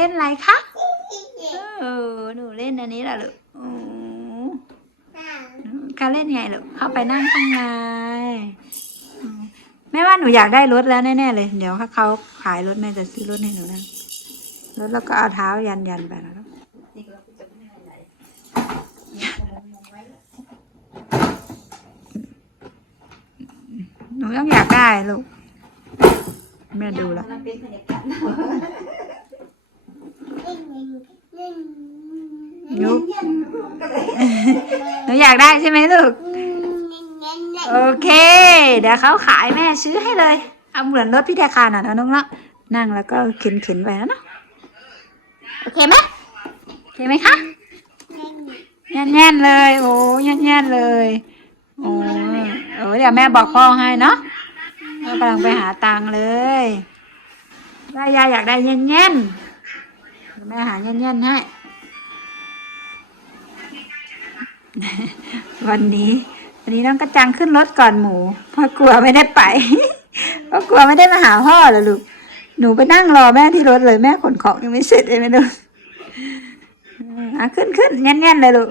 เล่นอะไรคะเออหนูเล่นอันนี้แหละลูกอือเขาเล่นไงลูกเข้าไปนั่งข้างในอืมแม่ว่าหนูอยากได้รถแล้วแน่ๆเลย เดี๋ยวถ้าเขาขายรถแม่จะซื้อรถให้หนูนั่งรถแล้วก็เอาเท้ายันยันๆไปนะลูกนี่ก็จะไม่ให้ไหนหนูต้องอยากได้ลูกแม่ดูแล้วมั นเป็นบรรยากหนูอยากได้ใช่ไหมลูก โอเค เดี๋ยวเขาขายแม่ซื้อให้เลย เอาเหมือนรถพี่แทคาน่ะนะน้องเนาะนั่งแล้วก็เข็นเข็นไปนะเนาะโอเคไหมโอเคไหมคะแย่นแย่นเลย โอ้แย่นแย่นเลยโอ้ยโอ้เดี๋ยวแม่บอกพ่อให้เนาะกำลังไปหาตังเลยได้ยายอยากได้แย่นแย่น แม่หาแย่นแย่นๆให้ วันนี้วันนี้น้องกระจังขึ้นรถก่อนหมูเพราะกลัวไม่ได้ไปเพราะกลัวไม่ได้มาหาพ่อเหรอลูกหนูไปนั่งรอแม่ที่รถเลยแม่ขนของยังไม่เสร็จเลยไม่รู้อะขึ้นขึ้นแน่นๆเลยลูก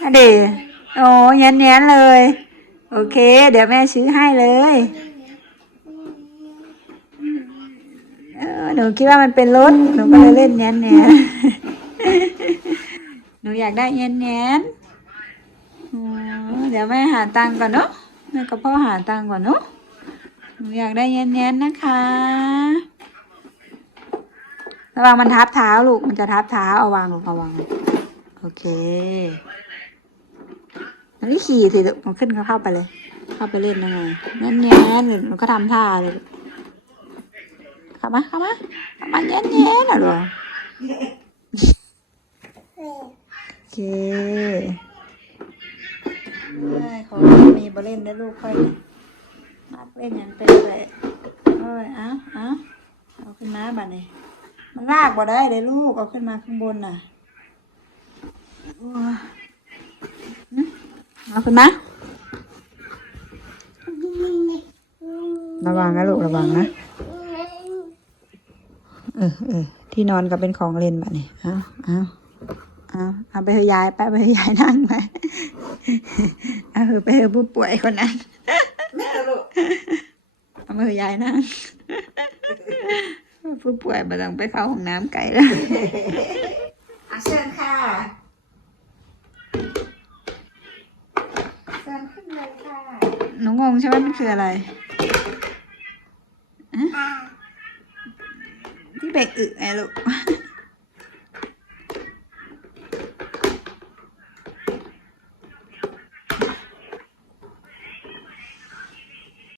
อะเดโอ้แน่นๆเลย โอเค เดี๋ยวแม่ซื้อให้เลยเออห นูคิดว่ามันเป็นรถ หนูก็เลยเล่นแน่นๆหนูอยากได้แน่นๆอ๋อเดี๋ยวแม่หาตังค์ก่อนเนาะแม่กับพ่อหาตังค์ก่อนเนาะหนูอยากได้เย็นๆนะคะระวังมันทับเท้าลูก มันจะทับเท้าเอาวางลงเอาวางโอเคอันนี้ขี่สิลูกมันขึ้นก็เข้าไปเลย เข้าไปเล่นยังไงแน่นๆหรือมันก็ทำท่าเลย เข้ามาเข้ามาเข้ามาแน่นๆอะลูกโอเคใช่เขามีบอลเล่นได้ลูกค่อยเลยมากเล่นอย่างเป็นเลยเอ้ยเอาเอาเอาขึ้นมาบัดนี้มันลากบ่ได้เลยลูกเอาขึ้นมาข้างบนน่ะโอ้ยหึเอาขึ้นมาระวังนะลูกระวังนะ เออเออที่นอนก็เป็นของเล่นบัดนี้เอาเอาเอาเอาไปให้ยายไปไปให้ยายนั่งไปเอาไปให้ผู้ป่วยคนนั้นแม่ลูกเอามือยายนั่งผู้ป่วยมาต้องไปเข้าห้องน้ำไกลแล้วอะเชิญค่ะเชิญขึ้นเลยค่ะหนูงงใช่ไหมมันคืออะไร ที่เบกอึไงลูก